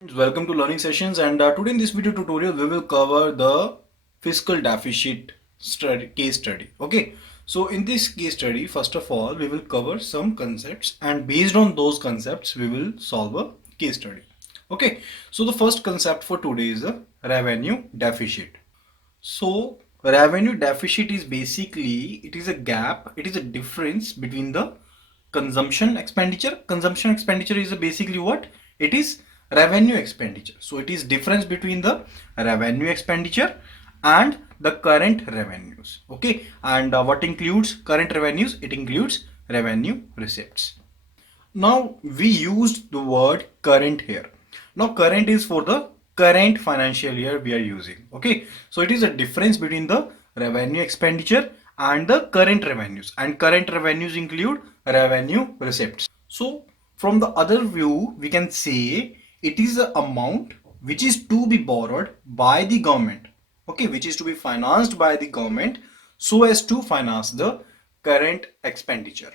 Welcome to learning sessions, and today in this video tutorial we will cover the fiscal deficit case study. Okay, so in this case study, first of all we will cover some concepts, and based on those concepts we will solve a case study. Okay, so the first concept for today is a revenue deficit. So revenue deficit is basically, it is a gap, it is a difference between the consumption expenditure. Consumption expenditure is basically what? It is revenue expenditure. So it is difference between the revenue expenditure and the current revenues. Okay, and what includes current revenues? It includes revenue receipts. Now we used the word current here. Now current is for the current financial year we are using. Okay, so it is a difference between the revenue expenditure and the current revenues, and current revenues include revenue receipts. So from the other view we can say it is the amount which is to be borrowed by the government, okay, which is to be financed by the government so as to finance the current expenditure.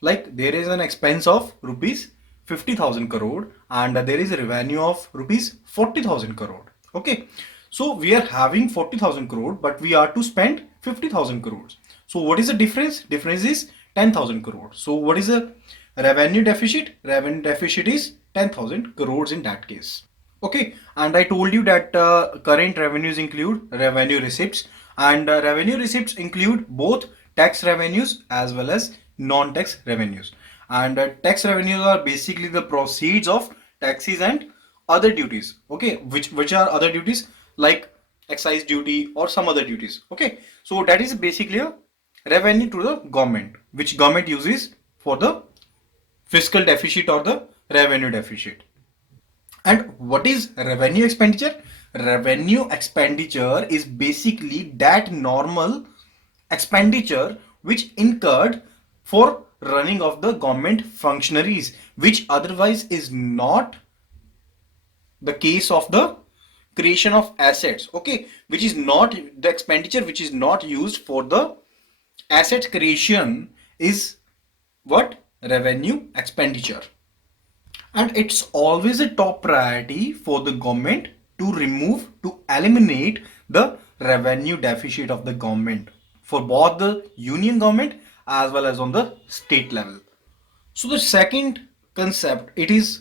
Like there is an expense of rupees 50,000 crore and there is a revenue of rupees 40,000 crore. Okay, so we are having 40,000 crore but we are to spend 50,000 crores. So what is the difference? Difference is 10,000 crore. So what is the revenue deficit? Revenue deficit is 10,000 crores in that case. Okay, and I told you that current revenues include revenue receipts, and revenue receipts include both tax revenues as well as non-tax revenues. And tax revenues are basically the proceeds of taxes and other duties. Okay, which are other duties like excise duty or some other duties. Okay, so that is basically a revenue to the government, which government uses for the fiscal deficit or the revenue deficit. And what is revenue expenditure? Revenue expenditure is basically that normal expenditure which incurred for running of the government functionaries, which otherwise is not the case of the creation of assets. Okay, which is not the expenditure which is not used for the asset creation is what? Revenue expenditure. And it's always a top priority for the government to eliminate the revenue deficit of the government for both the union government as well as on the state level. So the second concept, it is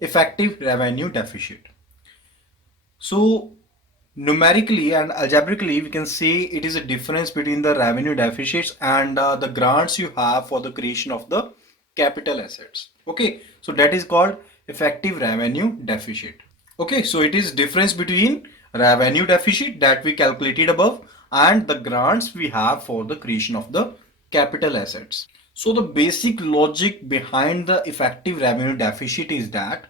effective revenue deficit. So numerically and algebraically we can say it is a difference between the revenue deficits and the grants you have for the creation of the capital assets. Okay, so that is called effective revenue deficit. Okay, so it is difference between revenue deficit that we calculated above and the grants we have for the creation of the capital assets. So the basic logic behind the effective revenue deficit is that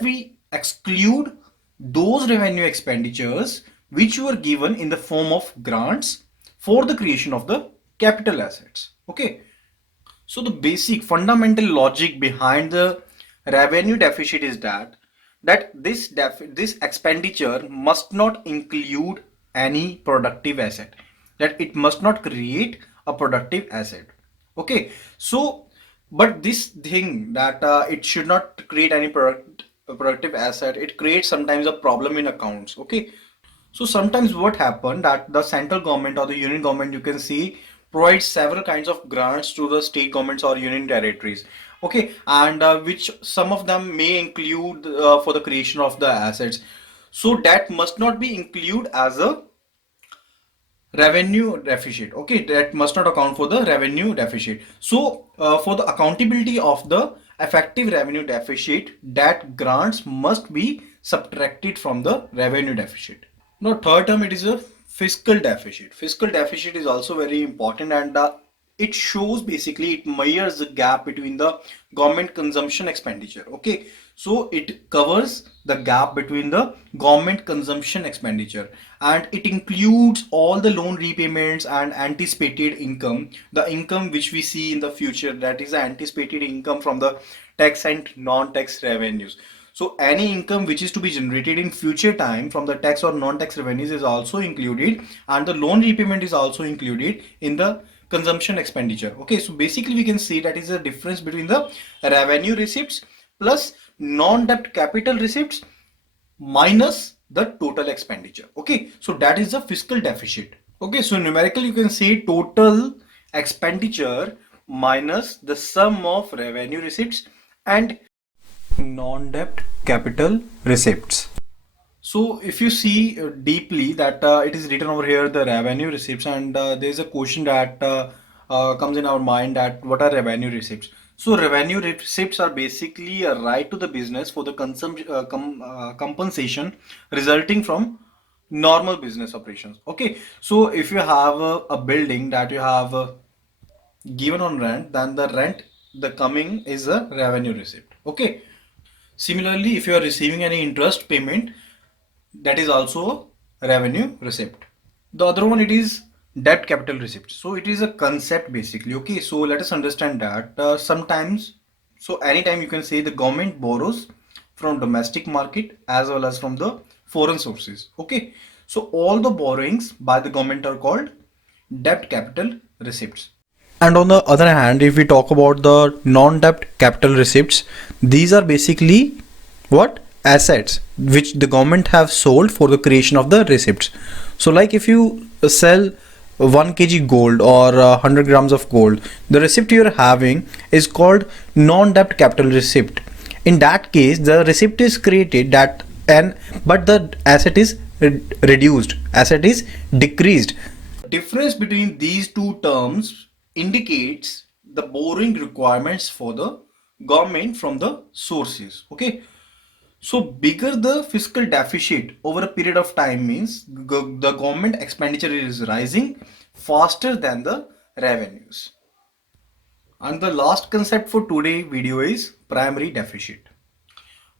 we exclude those revenue expenditures which were given in the form of grants for the creation of the capital assets. Okay, so the basic fundamental logic behind the revenue deficit is that this expenditure must not include any productive asset, that it must not create a productive asset. Okay, so but this thing that it should not create any productive asset, it creates sometimes a problem in accounts. Okay, so sometimes what happened that the central government or the union government, you can see, provides several kinds of grants to the state governments or union territories. Okay, and which some of them may include for the creation of the assets. So that must not be included as a revenue deficit. Okay, that must not account for the revenue deficit. So for the accountability of the effective revenue deficit, that grants must be subtracted from the revenue deficit. Now third term, it is a fiscal deficit. Fiscal deficit is also very important, and it shows, basically it measures the gap between the government consumption expenditure. Okay, so it covers the gap between the government consumption expenditure, and it includes all the loan repayments and anticipated income, the income which we see in the future, that is the anticipated income from the tax and non-tax revenues. So any income which is to be generated in future time from the tax or non-tax revenues is also included, and the loan repayment is also included in the consumption expenditure. Okay, so basically we can see that is the difference between the revenue receipts plus non-debt capital receipts minus the total expenditure. Okay, so that is the fiscal deficit. Okay, so numerical you can say total expenditure minus the sum of revenue receipts and non-debt capital receipts. So if you see deeply that it is written over here the revenue receipts, and there is a question that comes in our mind that what are revenue receipts. So revenue receipts are basically a right to the business for the compensation resulting from normal business operations. Okay, so if you have a building that you have given on rent, then the rent the coming is a revenue receipt. Okay, similarly if you are receiving any interest payment, that is also a revenue receipt. The other one, it is debt capital receipt. So it is a concept basically. Okay, so let us understand that sometimes, so anytime you can say the government borrows from domestic market as well as from the foreign sources. Okay, so all the borrowings by the government are called debt capital receipts. And on the other hand, if we talk about the non-debt capital receipts, these are basically what? Assets which the government have sold for the creation of the receipts. So like if you sell 1 kg gold or 100 grams of gold, the receipt you are having is called non-debt capital receipt. In that case, the receipt is created that and but the asset is reduced, asset is decreased. Difference between these two terms indicates the borrowing requirements for the government from the sources. Okay, so bigger the fiscal deficit over a period of time means the government expenditure is rising faster than the revenues. And the last concept for today video is primary deficit.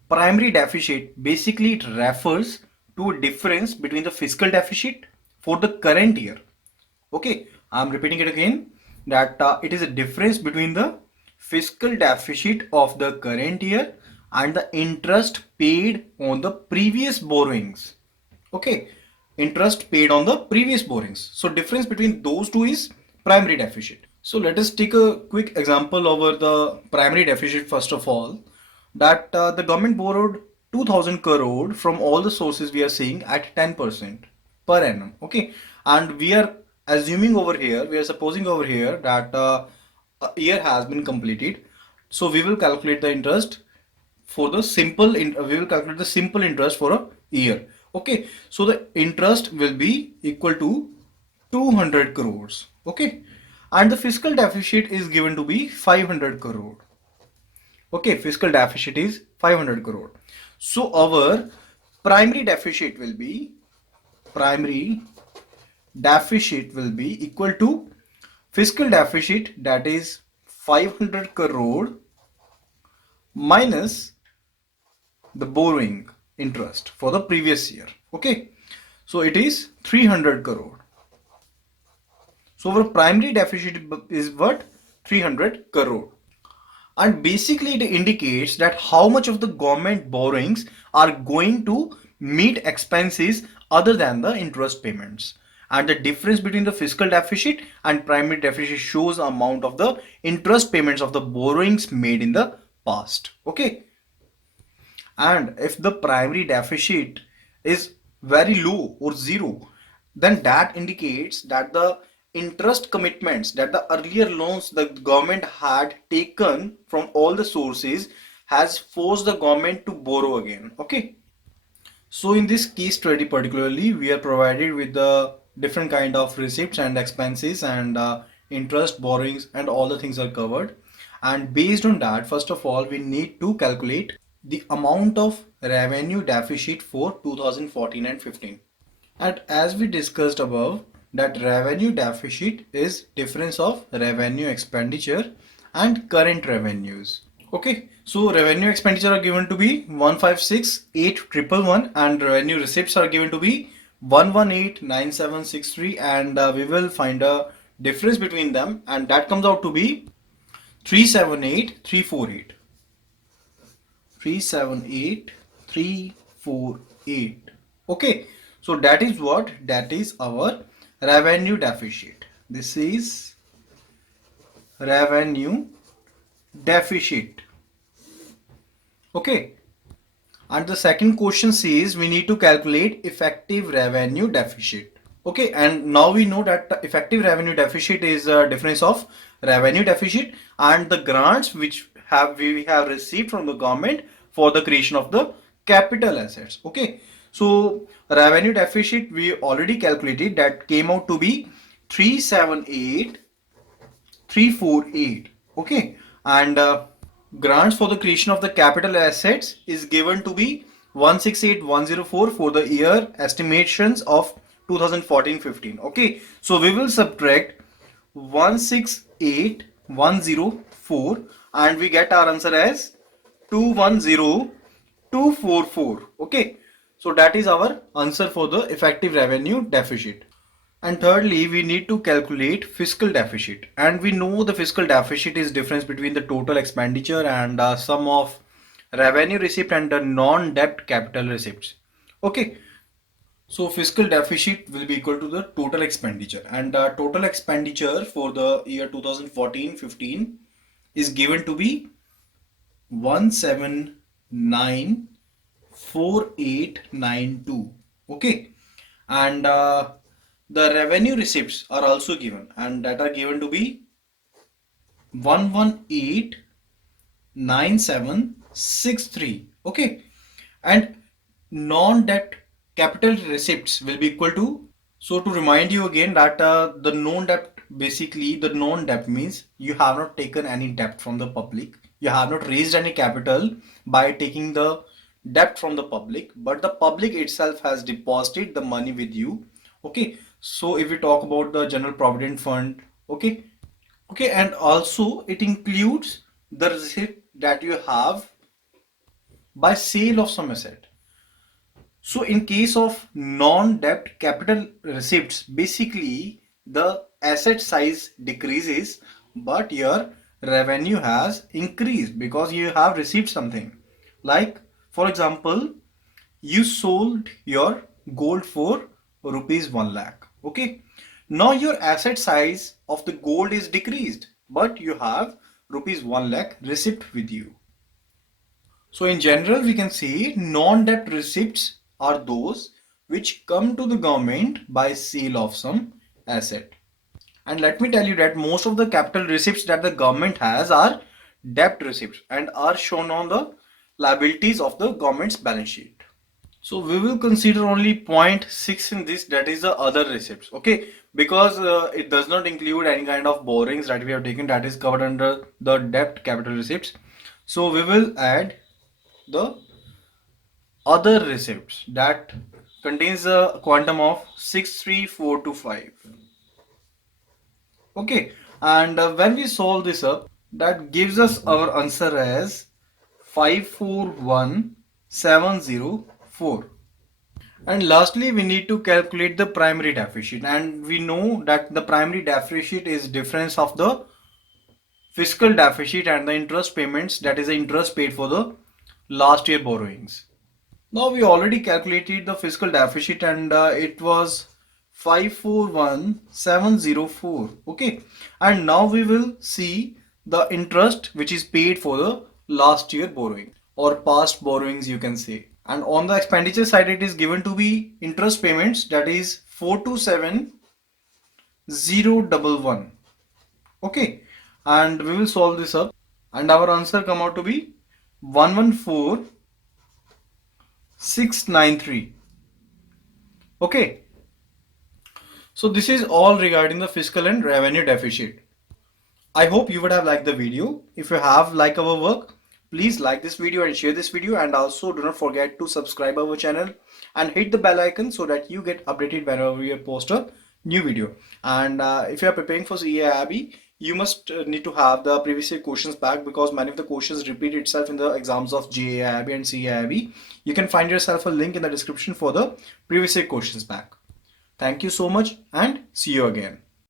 Primary deficit basically it refers to a difference between the fiscal deficit for the current year. Okay, I'm repeating it again that it is a difference between the fiscal deficit of the current year and the interest paid on the previous borrowings. Okay, interest paid on the previous borrowings. So difference between those two is primary deficit. So let us take a quick example over the primary deficit first of all, that the government borrowed 2000 crore from all the sources we are seeing at 10% per annum. Okay, and we are assuming over here, we are supposing over here that a year has been completed. So we will calculate the interest for the we will calculate the simple interest for a year. Okay, so the interest will be equal to 200 crores. Okay, and the fiscal deficit is given to be 500 crore. Okay, fiscal deficit is 500 crore. So our primary deficit will be primary deficit will be equal to fiscal deficit, that is 500 crore minus the borrowing interest for the previous year. Okay, so it is 300 crore. So our primary deficit is what? 300 crore. And basically it indicates that how much of the government borrowings are going to meet expenses other than the interest payments. And the difference between the fiscal deficit and primary deficit shows the amount of the interest payments of the borrowings made in the past. Okay, and if the primary deficit is very low or zero, then that indicates that the interest commitments, that the earlier loans the government had taken from all the sources has forced the government to borrow again. Okay, so in this case study particularly, we are provided with the different kind of receipts and expenses and interest, borrowings, and all the things are covered. And based on that, first of all, we need to calculate the amount of revenue deficit for 2014 and 15. And as we discussed above, that revenue deficit is difference of revenue expenditure and current revenues. Okay, so revenue expenditure are given to be 156,811 and revenue receipts are given to be 118,9763, and we will find a difference between them, and that comes out to be 378,348. 378,348. Okay, so that is what? That is our revenue deficit. This is revenue deficit. Okay, And the second question says we need to calculate effective revenue deficit. Okay, and now we know that the effective revenue deficit is a difference of revenue deficit and the grants which we have received from the government for the creation of the capital assets. Okay, so revenue deficit we already calculated, that came out to be 378,348. Okay, and grants for the creation of the capital assets is given to be 168,104 for the year estimations of 2014-15. Okay, so we will subtract 168,104 and we get our answer as 210,244. Okay, so that is our answer for the effective revenue deficit. And thirdly, we need to calculate fiscal deficit. And we know the fiscal deficit is difference between the total expenditure and sum of revenue receipt and the non-debt capital receipts. Okay, so fiscal deficit will be equal to the total expenditure, and total expenditure for the year 2014-15 is given to be 179,4892. Okay, and the revenue receipts are also given, and that are given to be 118,9763. Okay, and non-debt capital receipts will be equal to, so to remind you again that the non-debt, basically the non-debt means you have not taken any debt from the public, you have not raised any capital by taking the debt from the public, but the public itself has deposited the money with you. Okay, so if we talk about the general provident fund, okay, and also it includes the receipt that you have by sale of some asset. So in case of non-debt capital receipts, basically the asset size decreases, but your revenue has increased because you have received something. Like, for example, you sold your gold for rupees 1 lakh. Okay. Now your asset size of the gold is decreased, but you have rupees 1 lakh receipt with you. So in general, we can say non-debt receipts are those which come to the government by sale of some asset. And let me tell you that most of the capital receipts that the government has are debt receipts and are shown on the liabilities of the government's balance sheet. So we will consider only point 6 in this, that is the other receipts. Okay, because it does not include any kind of borrowings that we have taken, that is covered under the debt capital receipts. So we will add the other receipts that contains a quantum of 63425. Okay, and when we solve this up, that gives us our answer as 541704. And lastly, we need to calculate the primary deficit, and we know that the primary deficit is difference of the fiscal deficit and the interest payments, that is the interest paid for the last year borrowings. Now we already calculated the fiscal deficit and it was 541704. Okay, and now we will see the interest which is paid for the last year borrowing or past borrowings, you can say. And on the expenditure side, it is given to be interest payments, that is 427011. Okay, and we will solve this up and our answer come out to be 114693. Okay, so this is all regarding the fiscal and revenue deficit. I hope you would have liked the video. If you have liked our work, please like this video and share this video, and also do not forget to subscribe our channel and hit the bell icon so that you get updated whenever we post a new video. And if you are preparing for CAIIB, you must need to have the previous year questions back, because many of the questions repeat itself in the exams of JAIIB and CAIIB. You can find yourself a link in the description for the previous year questions back. Thank you so much and see you again.